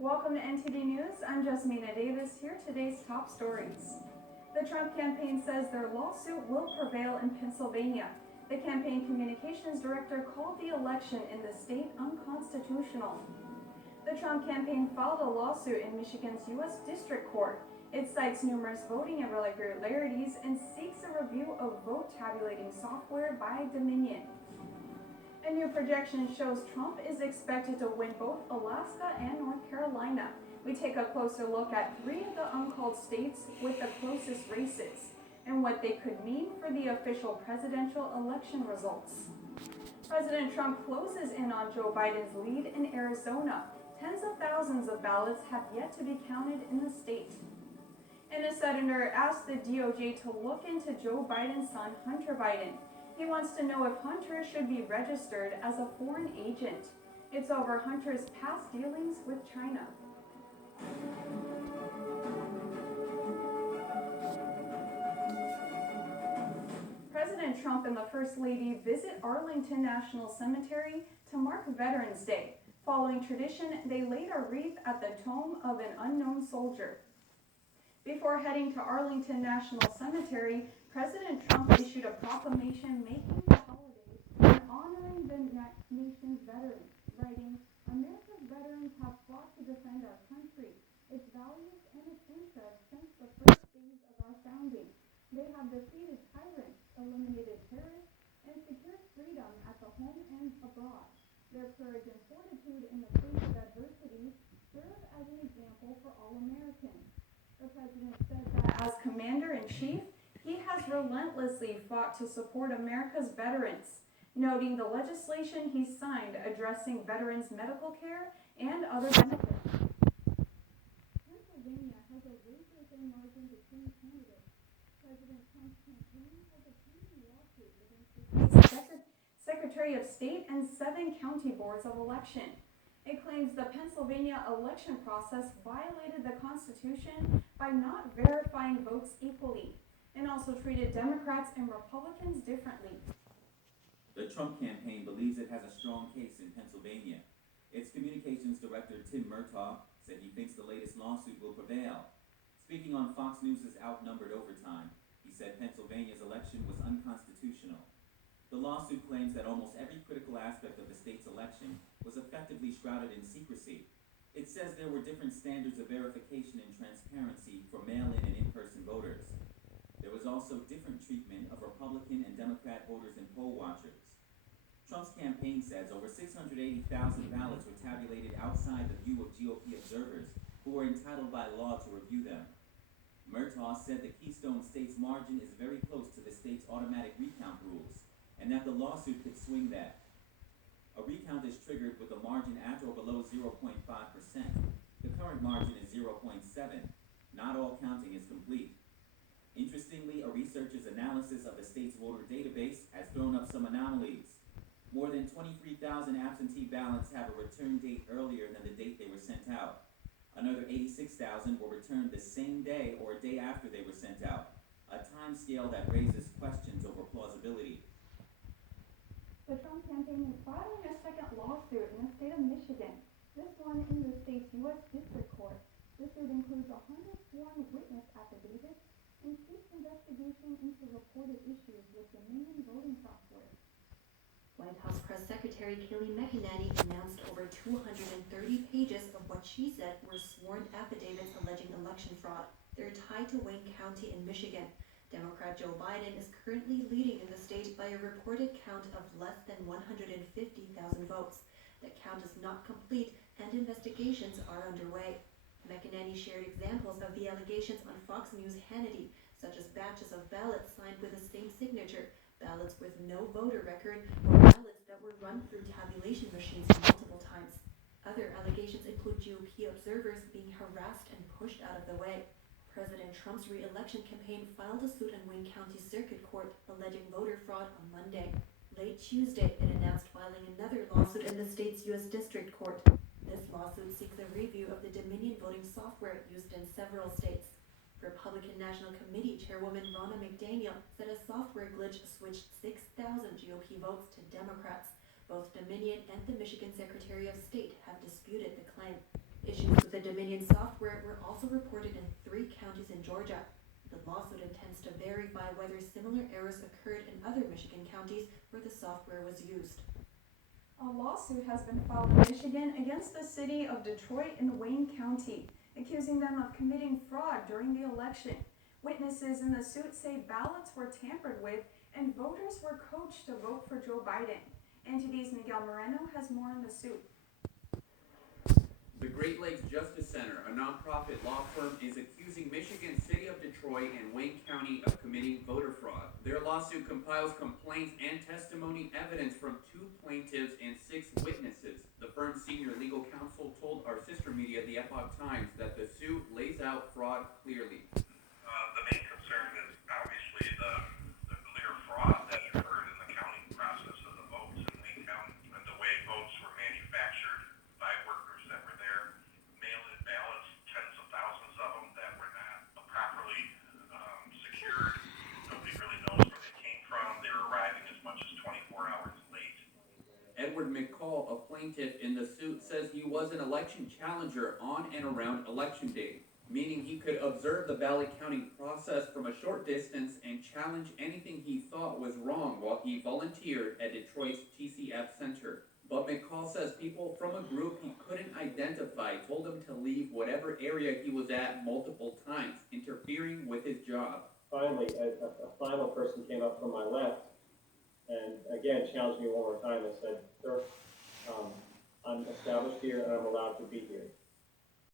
Welcome to NTD News. I'm Jasmina Davis. Here are today's top stories. The Trump campaign says their lawsuit will prevail in Pennsylvania. The campaign communications director called the election in the state unconstitutional. The Trump campaign filed a lawsuit in Michigan's U.S. District Court. It cites numerous voting irregularities and seeks a review of vote tabulating software by Dominion. A new projection shows Trump is expected to win both Alaska and North Carolina. We take a closer look at three of the uncalled states with the closest races and what they could mean for the official presidential election results. President Trump closes in on Joe Biden's lead in Arizona. Tens of thousands of ballots have yet to be counted in the state. And a senator asked the DOJ to look into Joe Biden's son, Hunter Biden. He wants to know if Hunter should be registered as a foreign agent. It's over Hunter's past dealings with China. President Trump and the First Lady visit Arlington National Cemetery to mark Veterans Day. Following tradition, they laid a wreath at the tomb of an unknown soldier. Before heading to Arlington National Cemetery, President Trump issued a proclamation making the holiday and honoring the nation's veterans, writing, "America's veterans have fought to defend our country, its values, and its interests since the first days of our founding. They have defeated tyrants, eliminated terrorists, and secured freedom at the home and abroad. Their courage and fortitude in the face of adversity serve as an example for all Americans." The president said that as commander-in-chief, he has relentlessly fought to support America's veterans, noting the legislation he signed addressing veterans' medical care and other benefits. Pennsylvania has a razor-thin margin between candidates. President Trump's campaign has a pending lawsuit against the state's Secretary of State and 7 county boards of election. It claims the Pennsylvania election process violated the Constitution by not verifying votes equally, and also treated Democrats and Republicans differently. The Trump campaign believes it has a strong case in Pennsylvania. Its communications director, Tim Murtaugh, said he thinks the latest lawsuit will prevail. Speaking on Fox News' Outnumbered Overtime, he said Pennsylvania's election was unconstitutional. The lawsuit claims that almost every critical aspect of the state's election was effectively shrouded in secrecy. It says there were different standards of verification and transparency for mail-in and in-person voters. There was also different treatment of Republican and Democrat voters and poll watchers. Trump's campaign says over 680,000 ballots were tabulated outside the view of GOP observers who were entitled by law to review them. Murtaugh said the Keystone State's margin is very close to the state's automatic recount rules, and that the lawsuit could swing that. A recount is triggered with a margin at or below 0.5%. The current margin is 0.7. Not all counting is complete. Interestingly, a researcher's analysis of the state's voter database has thrown up some anomalies. More than 23,000 absentee ballots have a return date earlier than the date they were sent out. Another 86,000 were returned the same day or a day after they were sent out, a time scale that raises questions over plausibility. The Trump campaign is filing a second lawsuit in the state of Michigan, this one in the state's U.S. District Court. This suit includes 100 sworn witness affidavits and seeks investigation into reported issues with Dominion voting software. White House Press Secretary Kayleigh McEnany announced over 230 pages of what she said were sworn affidavits alleging election fraud. They're tied to Wayne County in Michigan. Democrat Joe Biden is currently leading in the state by a reported count of less than 150,000 votes. The count is not complete and investigations are underway. McEnany shared examples of the allegations on Fox News Hannity, such as batches of ballots signed with the same signature, ballots with no voter record, or ballots that were run through tabulation machines multiple times. Other allegations include GOP observers being harassed and pushed out of the way. President Trump's re-election campaign filed a suit in Wayne County Circuit Court alleging voter fraud on Monday. Late Tuesday, it announced filing another lawsuit in the state's U.S. District Court. This lawsuit seeks a review of the Dominion voting software used in several states. Republican National Committee Chairwoman Ronna McDaniel said a software glitch switched 6,000 GOP votes to Democrats. Both Dominion and the Michigan Secretary of State have disputed the claim. Issues with the Dominion software were also reported in 3 counties in Georgia. The lawsuit intends to verify whether similar errors occurred in other Michigan counties where the software was used. A lawsuit has been filed in Michigan against the city of Detroit and Wayne County, accusing them of committing fraud during the election. Witnesses in the suit say ballots were tampered with and voters were coached to vote for Joe Biden. NTD's Miguel Moreno has more on the suit. The Great Lakes Justice Center, a nonprofit law firm, is accusing Michigan's city of Detroit and Wayne County of committing voter fraud. Their lawsuit compiles complaints and testimony evidence from 2 plaintiffs and 6 witnesses. The firm's senior legal counsel told our sister media, the Epoch Times, that the suit lays out fraud clearly. The main concern is obviously the clear fraud that occurred in the counting process of the votes in Wayne County, and the way votes were manufactured by workers that were there, mail-in ballots, tens of thousands of them that were not properly secured. Nobody really knows where they came from. They were arriving as much as 24 hours late. Edward McCall, a plaintiff in the suit, says he was an election challenger on and around Election Day, meaning he could observe the ballot counting process from a short distance and challenge anything he thought was wrong while he volunteered at Detroit's TCF Center. But McCall says people from a group he couldn't identify told him to leave whatever area he was at multiple times, interfering with his job. Finally, a final person came up from my left and again challenged me one more time and said, "Sir, I'm established here and I'm allowed to be here.